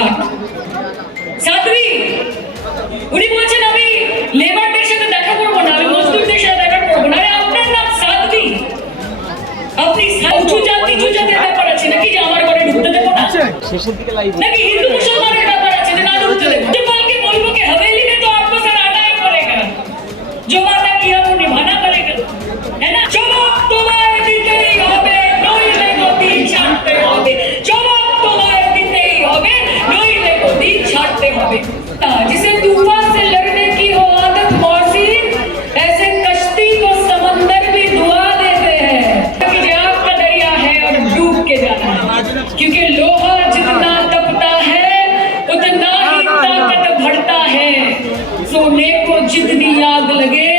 ঘাট। সাধ্বী উনি বলছেন আমি লেবারদের সাথে দেখা করবো না, আমি মজদুরদের সাথে দেখা করবো না। আরে আপনার নাম সাধ্বী, আপনি উঁচু জাত নিচু জাতের ব্যাপার আছে নাকি যে আমার ঘরে ঢুকতে দেবো না? নাকি হিন্দু মুসলমানের ব্যাপার আছে যে না ঢুকতে দেবো? কালকে বলবো কি हवेली में तो आपको सर आना ही पड़ेगा, जो वादा किया वो निभाना पड़ेगा, है ना? जवाब तुम्हारे दितेই হবে, নইলে গদি ছাড়তে হবে। जवाब तुम्हारे दितेই হবে, নইলে গদি ছাড়তে হবে। जिसे तूफान से लड़ने की हो आदत मौसी, ऐसे कश्ती को समंदर भी दुआ देते हैं कि जो आपका दरिया है और डूब के जाना है, क्योंकि लोहा जितना तपता है उतना ही ताकत बढ़ता है। सोने को जितनी आग लगे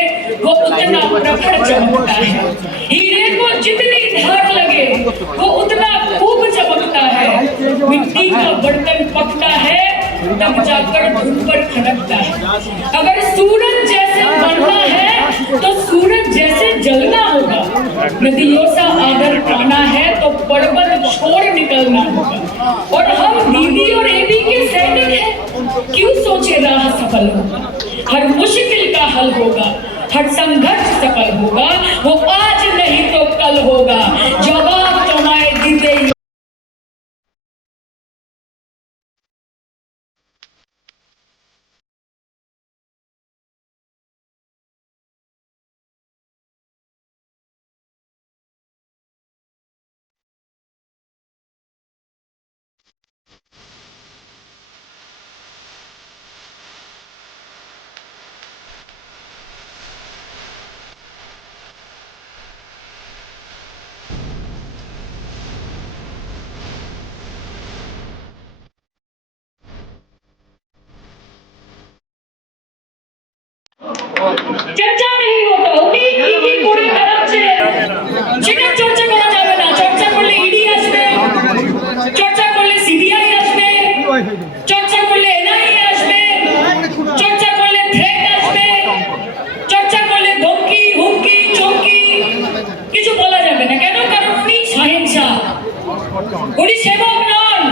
वो उतना प्रखर चमकता है, हीरे को जितनी धार लगे वो उतना खूब चमकता है। मिट्टी का बर्तन पकता है तब जाकर धूप पर खनकता है। अगर सूरज जैसे बनना है तो सूरज जैसे जलना होगा। नदियों सा आदर पाना है तो पर्वत छोड़ निकलना होगा। और हम दीदी और एबी के सैनिक हैं, क्यों सोचे राह सफल होगा? हर मुश्किल का हल होगा, हर संघर्ष सफल होगा, वो आज नहीं तो कल होगा। जवाब तुम्हारे दीदी চর্চা नहीं होता, উনি কি করে বেড়াচ্ছে সেটা চর্চা করা যাবে না। চর্চা করলে ইডি আসবে, চর্চা করলে সিবিআই আসবে, চর্চা করলে এনআইএ আসবে, চর্চা করলে থ্রেট আসবে, চর্চা করলে ধমকি হুমকি চমকি, কিছু বলা যাবে না। কেন? কারণ উনি শাহেনশাহ, উনি সেবক নন।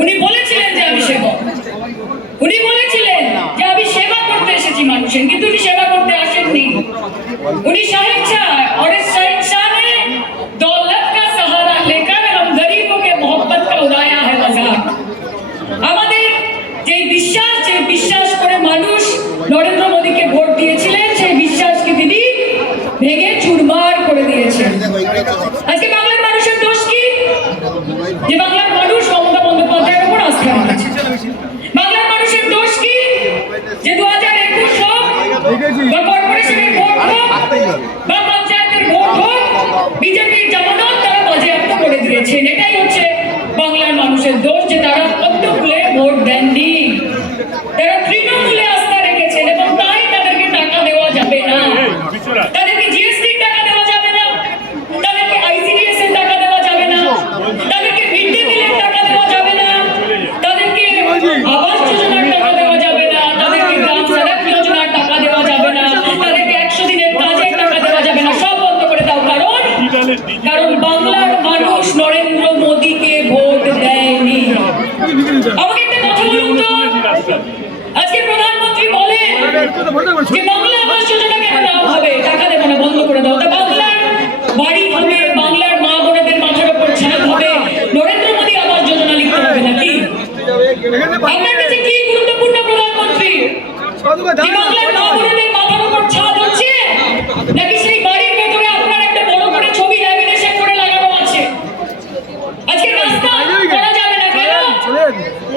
উনি বলেছিলেন যে আমি সেবক, উনি বলেছিলেন যে আমি সেবা করতে এসেছি মানুষের, কিন্তু উনি সেবা করতে আসেননি। उन्हीं शहंशाह और इस शहंशाह ने दौलत का सहारा लेकर हम गरीबों के मोहब्बत का उड़ाया है मजाक। আমাদের যে বিশ্বাস করে মানুষ নরেন্দ্র মোদীকে ভোট দিয়েছিলেন, সেই বিশ্বাসকে তিনি ভেঙে চুরমার করে দিয়েছেন। আজকে বাংলার মানুষের দোষ কি? যে বাংলার মানুষ মমতা বন্দ্যোপাধ্যায়ের উপর আস্থা রেখেছে। বাংলার মানুষের দোষ কি? যে 2021 হোক বা কর্পোরেশনের ভোট হোক বা পঞ্চায়েতের ভোট হোক, বিজেপির জামানত তারা বাজেয়াপ্ত করে দিয়েছেন। এটাই হচ্ছে বাংলার মানুষের দোষ, যে তারা পদ্মফুলে ভোট দেননি, তারা তৃণমূলে আস্থা রেখেছেন। এবং তাই তাদেরকে টাকা দেওয়া যাবে না, তাদেরকে জিএসটি টাকা দেওয়া যাবে না, তাদেরকে আইসিডিএস এর টাকা দেওয়া যাবে না, তাদেরকে মিড ডে মিলের টাকা দেওয়া যাবে না, তাদেরকে আবাস যোজনার টাকা দেওয়া যাবে না, তাদেরকে গ্রাম সড়ক যোজনার টাকা দেওয়া যাবে না, তাদেরকে 100 দিনের কাজের টাকা দেওয়া যাবে না। সব বন্ধ করে দাও। কারণ বাংলার মানুষ নরেন্দ্র মোদীকে ভোট দেয়নি। আমাকে একটা কথা বলুন তো, আজকে প্রধানমন্ত্রী বলে যে বাংলা আবাস যোজনা কেন নাম হবে, টাকা দেবো না, বন্ধ করে দাও। তা বাংলার বাড়ি হবে, বাংলার মা বোনেদের মাথার উপর ছাদ হবে, নরেন্দ্র মোদী আবাস যোজনা লিখতে হবে নাকি? আপনার কাছে কি গুরুত্বপূর্ণ প্রধানমন্ত্রী? যে বাংলার মা বোনেদের মাথার উপর ছাদ হচ্ছে, নাকি সেই বাড়ির ভেতরে আপনার একটা বড় করে ছবি ল্যামিনেশন করে লাগানো আছে? আজকে রাস্তা করা যাবে না কেন?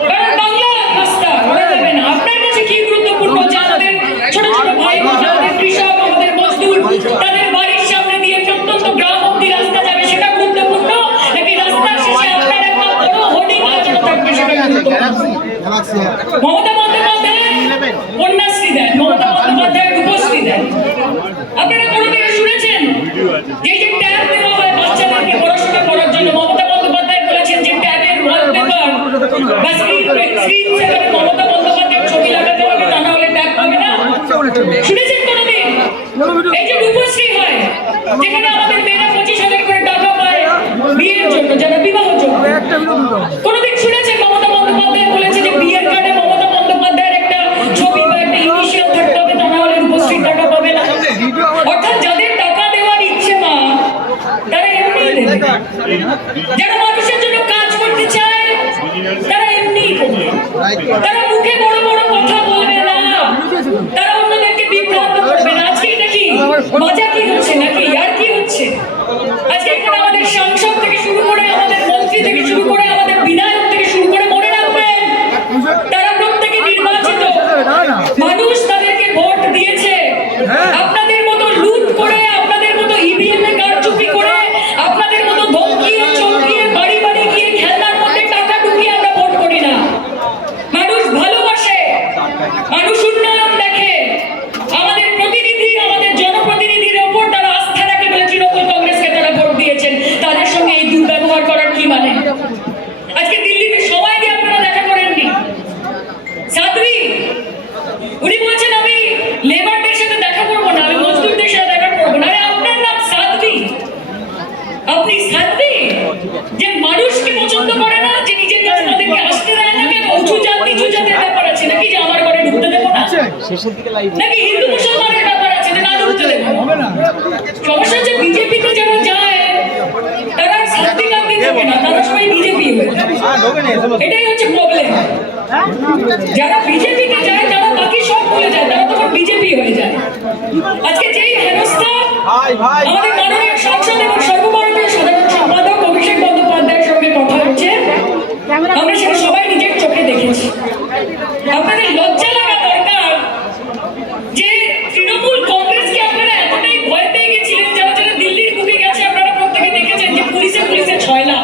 কারণ বাংলা রাস্তা করা যাবে না। আপনার কাছে কি গুরুত্বপূর্ণ? যে আমাদের ছোট ছোট ভাই বোন, আমাদের কৃষক, আমাদের মজদুর, তাদের বাড়ির সামনে দিয়ে প্রত্যন্ত গ্রাম অব্দি রাস্তা যাবে, সেটা গুরুত্বপূর্ণ? নাকি রাস্তার শেষে আপনার একটা বড় হোর্ডিং লাগানো থাকবে, সেটা গুরুত্বপূর্ণ? মমতা বন্দ্যোপাধ্যায় কন্যাশ্রী দেন, মমতা বন্দ্যোপাধ্যায় রূপশ্রী দেন। আপনারা কোনোদিন শুনেছেন যে ট্যাব দেওয়া হয় বাচ্চাদেরকে পড়াশোনা করার জন্য? মমতা বন্দ্যোপাধ্যায় বলেছেন যে ট্যাবের ওয়ালপেপার বা স্ক্রিন সেভারে মমতা বন্দ্যোপাধ্যায়ের ছবি লাগাতে হবে, তা না হলে ট্যাব পাবে না। শুনেছেন কোনোদিন? এই যে রূপশ্রী হয়, যেখানে আমাদের মেয়েরা 25,000 করে টাকা পায় বিয়ের জন্য, যারা বিবাহ যোগ্য, কোনোদিন শুনেছেন মমতা বন্দ্যোপাধ্যায় যারা মানুষের জন্য কাজ করতে চায় তারা এমনি করবে, তারা মুখে বড় বড় কথা বলবে না, তারা অন্যদেরকে বিভ্রান্ত করবে না। আজকে এটা কি মজা কি হচ্ছে নাকি আর কি হচ্ছে? আজকে এখানে আমাদের সাংসদ থেকে শুরু করে আমাদের মন্ত্রী থেকে শুরু করে আমাদের বিধায়ক থেকে শুরু করে মনে রাখবেন তারা প্রত্যেকে নির্বাচিত মানুষ, তাদেরকে ভোট দিয়েছে। আপনাদের মতো লুট করে, আপনাদের মতো ইভিএম এ কারচুপি করে, আপনাদের মতো ধমকিয়ে চমকিয়ে বাড়ি বাড়ি গিয়ে খেলনার মধ্যে টাকা ঢুকিয়ে আমরা ভোট করি না। মানুষ ভালোবাসে, মানুষ উন্নয়ন দেখে। আমাদের প্রতিনিধি, আমাদের জনপ্রতিনিধির ওপর তারা আস্থা রাখে বলে তৃণমূল কংগ্রেসকে তারা ভোট দিয়েছেন। তাদের সঙ্গে এই দুর্ব্যবহার করার কি মানে? আজকে দিল্লিতে সময় দিয়ে আপনারা দেখা করেননি। সাধ্বী উনি বলছেন আমি লেবারদের সাথে দেখা করবো না, আমি মজদুরদের সাথে দেখা করবো না। আরে আপনার নাম সাধ্বী, আপনি সাধ্বী যে মানুষকে পছন্দ করে না, যে নিজের কাছে তাদেরকে আসতে দেয় না কেন? উঁচু জাত নিচু জাতের ব্যাপার আছে নাকি যে আমার ঘরে ঢুকতে দেবো না? নাকি হিন্দু মুসলমানের ব্যাপার আছে যে না ঢুকতে দেবো? সমস্যা হচ্ছে বিজেপিতে যারা যায় তারা শান্তি কান্তি থাকে না, তারা সবাই বিজেপি হয়ে যায়। এটাই হচ্ছে প্রবলেম। যারা বিজেপিতে যায় তারা বাকি সব ভুলে যায়, তারা তখন বিজেপি হয়ে যায়। আজকে যেই হেনস্থা আমাদের মাননীয় সাংসদ এবং সর্বভারতীয় সাধারণ সম্পাদক অভিষেক বন্দ্যোপাধ্যায়ের সঙ্গে কথা হচ্ছে, আমরা সেটা সবাই নিজের চোখে দেখেছি। আপনাদের লজ্জা লাগা দরকার যে তৃণমূল কংগ্রেসকে আপনারা এতটাই ভয় পেয়ে গেছিলেন। যারা যারা দিল্লির বুকে গেছে আপনারা প্রত্যেকে দেখেছেন যে পুলিশে ছয়লা,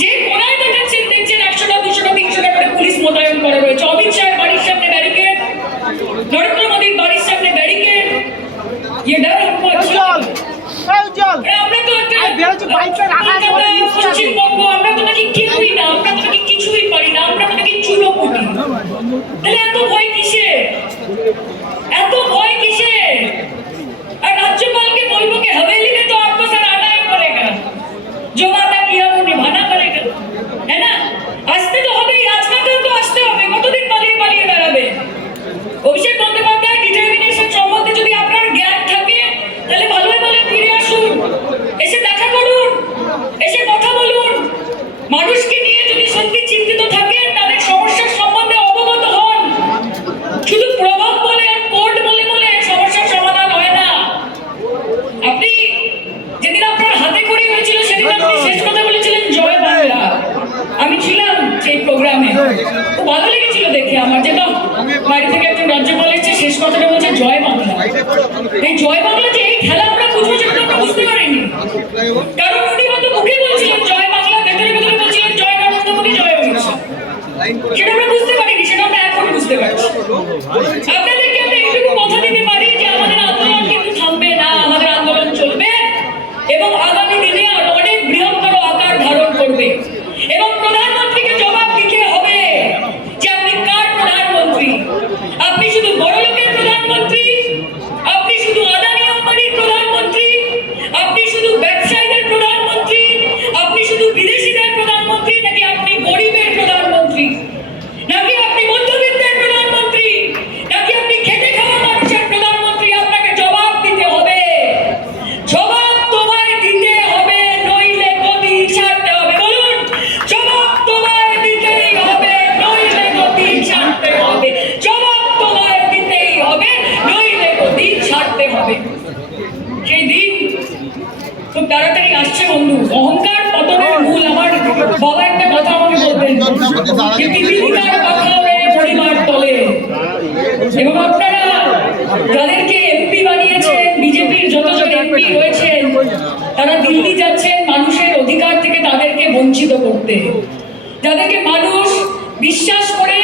যে কোনায় দেখাচ্ছেন দেখছেন 100টা 200টা 300টা করে পুলিশ মোতায়েন করা রয়েছে। অমিত শাহের বাড়ির সামনে ব্যারিকেড, নরেন্দ্র মোদীর বাড়ির সামনে ব্যারিকেড। ये डर हमको अच्छा আমরা তো পশ্চিমবঙ্গ, আমরা তো নাকি কিছুই না, আমরা তো নাকি কিছুই পারি না, আমরা তো নাকি চুলোপুটি। তাহলে এত ভয় কিসে? এত ভয় কিসে? আর রাজ্যপালকে বলবো कि हवेली में तो आपको सर आना ही पड़ेगा, जो वादा किया वो निभाना पड़ेगा, है ना? আসতে তো হবেই, আজকালকেও তো আসতে হবে। কতদিন পালিয়ে পালিয়ে বেড়াবে? অভিষেক বন্দ্যোপাধ্যায় ডিটারমিনেশন সম্বন্ধে যদি আপনার জ্ঞান থাকে তাহলে ভালোই ভালো ফিরে আসুন, এসে দেখা করুন, এসে কথা বলুন। মানুষকে নিয়ে যদি সত্যি চিন্তিত থাকেন, তাদের সমস্যার সম্বন্ধে অবগত হন। শুধু প্রভাব বলে আর কোর্ট বলে বলে সমস্যার সমাধান হয় না। আপনি যেদিন আপনার হাতে খড়ি হয়েছিল সেদিন আপনি শেষ কথা বলেছিলেন জয় বাংলা। আমি ছিলাম সেই প্রোগ্রামে, খুব ভালো লেগেছিল দেখে আমার, যে না বাইরে থেকে একজন রাজ্যপাল এসেছে, শেষ কথাটা বলছে জয় বাংলা। এই জয় বাংলা যে এই খেলা আমরা বুঝবো সেটা আমরা বুঝতে পারিনি, কারণ উনি হয়তো মুখে বলছিলেন জয় বাংলা, ভেতরে ভেতরে বলছিলেন জয় নরেন্দ্র মোদী, জয় অমিত শাহ। সেটা আমরা বুঝতে পারিনি, সেটা আমরা এখন বুঝতে পারছি। আপনাদেরকে আমরা একটু কথা দিতে পারি যে আমাদের আন্দোলন কিন্তু থামবে না, আমাদের আন্দোলন চলবে এবং আগামী দিনে আরো অনেক বৃহত্তর আকার ধারণ করবে। এবং প্রধানমন্ত্রীকে জবাব দিতে হবে যে আপনি কার প্রধানমন্ত্রী? আপনি শুধু বড় লোকের প্রধানমন্ত্রী? আপনি শুধু আদানি আম্বানির প্রধানমন্ত্রী? আপনি শুধু ব্যবসায়ীদের প্রধানমন্ত্রী? আপনি শুধু বিদেশিদের প্রধানমন্ত্রী? নাকি আপনি গরিবের প্রধানমন্ত্রী? নাকি আপনি মধ্যবিত্তের প্রধানমন্ত্রী? নাকি আপনি খেটে খাওয়া মানুষের প্রধানমন্ত্রী? আপনাকে জবাব দিতে হবে, জবাব তোমায় দিতে হবে, নইলে গদি ছাড়তে হবে। বলুন, জবাব তোমায় দিতেই হবে, নইলে গদি ছাড়তে হবে। জবাব তোমায় দিতেই হবে, নইলে গদি ছাড়তে হবে। সেই দিন খুব তাড়াতাড়ি আসছে বন্ধু। অহংকার পতনের মূল। আমার বাবা একটা কথা আমাকে বলতেন যে পিপীলিকার পাখা ওড়ে পরিমার তলে। এবং আপনারা যাদেরকে এমপি বানিয়েছেন, বিজেপির যতজন এমপি রয়েছেন, তারা দিল্লি যাচ্ছেন মানুষের অধিকার থেকে তাদেরকে বঞ্চিত করতে। যাদেরকে মানুষ বিশ্বাস করে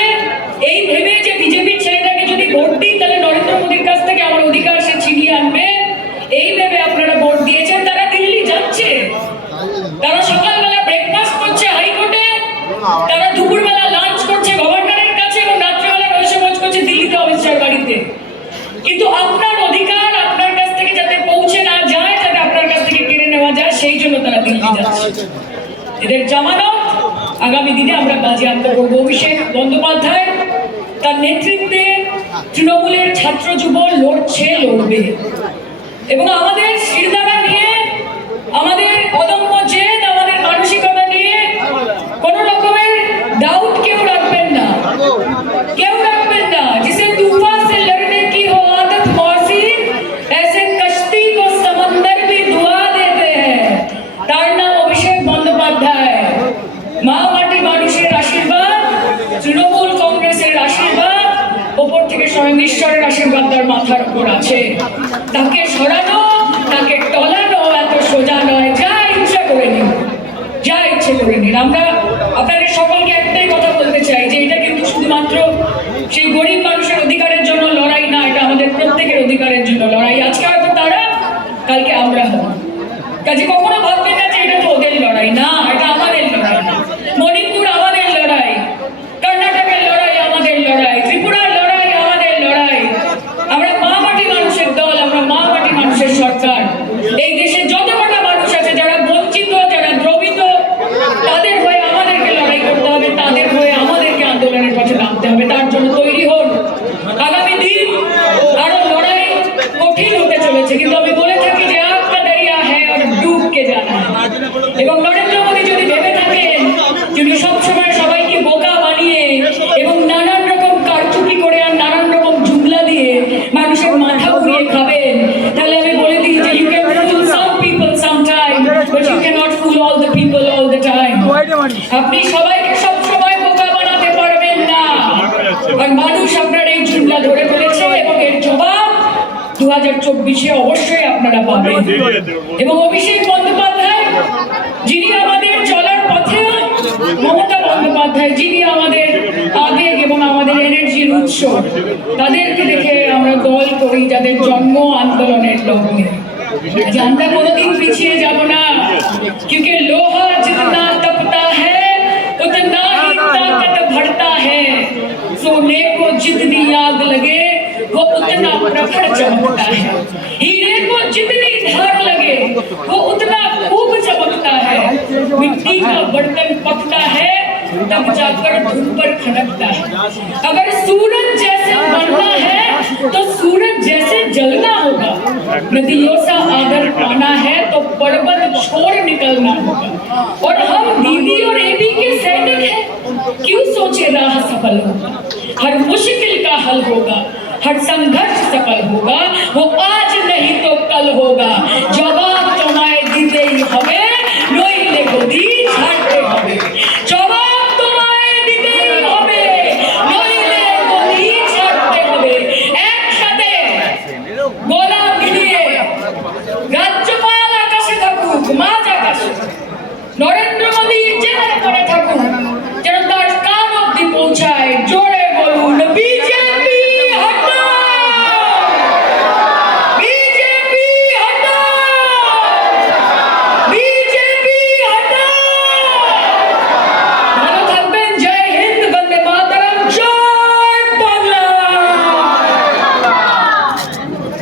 এই ভেবে যে বিজেপির ছেলেটাকে যদি ভোট দিই তাহলে নরেন্দ্র মোদীর কাছ থেকে আমার অধিকার সে ছিনিয়ে আনবে, এই ভেবে আপনারা ভোট দিয়েছেন, তারা দিল্লি যাচ্ছে। তারা সকালবেলা ব্রেকফাস্ট করছে হাইকোর্টে, তারা দুপুরবেলা লাঞ্চ করছে গভর্নরের কাছে এবং রাত্রেবেলা রয়েছে মজ করছে দিল্লিতে অমিত শাহের বাড়িতে। কিন্তু আপনার অধিকার আপনার কাছ থেকে যাতে পৌঁছে না যায়, যাতে আপনার কাছ থেকে কেড়ে নেওয়া যায়, সেই জন্য তারা দিল্লি যাচ্ছে। এদের জামানত আগামী দিনে আমরা বাজেয়াপ্ত করব। অভিষেক বন্দ্যোপাধ্যায় তার নেতৃত্বে তৃণমূলের ছাত্র যুব লড়বে এবং আমাদের শিরদাঁড়া নিয়ে, আমাদের অদম্য যে দরকার আছে। তাকে সরানো, তাকে টলানো এত সোজা নয়। যা ইচ্ছা করে নিন, যা ইচ্ছে করে নিন। আমরা আপনাদের সকলকে একটাই কথা বলতে চাই যে এটা কিন্তু শুধুমাত্র সেই গরিব মানুষের অধিকারের জন্য লড়াই না, এটা আমাদের প্রত্যেকের অধিকারের জন্য লড়াই। আজকে হয়তো তারা, কালকে আমরা হব। কাজে কখনো ভাববেন না যে এটা তো ওদের লড়াই, না, এটা আমাদের লড়াই। মণিপুর আমাদের লড়াই, কর্ণাটকের লড়াই আমাদের লড়াই, ত্রিপুরার লড়াই আমাদের লড়াই। আমরা মা মাটি মানুষের দল, আমরা মা মাটি মানুষের সরকার। এই দেশে যত কটা মানুষ আছে যারা বঞ্চিত, যারা দ্রবিত, তাদের হয়ে আমাদেরকে লড়াই করতে হবে, তাদের হয়ে আমাদেরকে আন্দোলনের পথে নামতে হবে। তার জন্য তৈরি হন। আগামী দিন আরো লড়াই কঠিন হতে চলেছে, কিন্তু আমি বলে থাকি যে আপকা দরিয়া হ্যায় আর ডুব কে জানা। এবং নরেন্দ্র মোদী যদি ভেবে থাকেন যদি সবসময় সবাইকে বোকা বানিয়ে এবং নানান রকম কারচুপি করে আর নানান রকম জুমলা দিয়ে মানুষের মাথা ঘুরিয়ে খাবেন, তাহলে আমি বলে দিই যে you can fool some people sometime, but you can't fool all the people all the time. আপনি সবাইকে সব সময় বোকা বানাতে পারবেন না। আর মানুষ আপনার এই জুমলা ধরে ফেলেছে এবং এর জবাব 2024-এ অবশ্যই আপনারা পাবেন। এবং অভিষেক বন্দ্যোপাধ্যায় যিনি আমাদের চলার পথে, মমতা বন্দ্যোপাধ্যায় যিনি আমাদের আবেগ এবং আমাদের এনার্জির উৎস, তাদেরকে দেখে আমরা দল করি যাদের জন্ম আন্দোলনের লগ্নে। যে আমরা কোনোদিন পিছিয়ে যাব না, क्योंकि लोहा जितना तपता है उतना ही ताकत बढ़ता है। सोने को जितनी आग लगे वो उतना प्रखर चमकता है। हीरे को जितनी धार लगे वो उतना खूब चमकता है। मिट्टी का बर्तन पकता है तब जाकर धूप पर खनकता है। अगर सूरज जैसे बनना है तो सूरज जैसे जलना होगा। नदियों सा आदर पाना है तो पर्वत छोड़ निकलना होगा। और हम दीदी और एबी के सैनिक हैं, क्यों सोचे राह सफल होगा। हर मुश्किल का हल होगा, हर संघर्ष सफल होगा। वो आज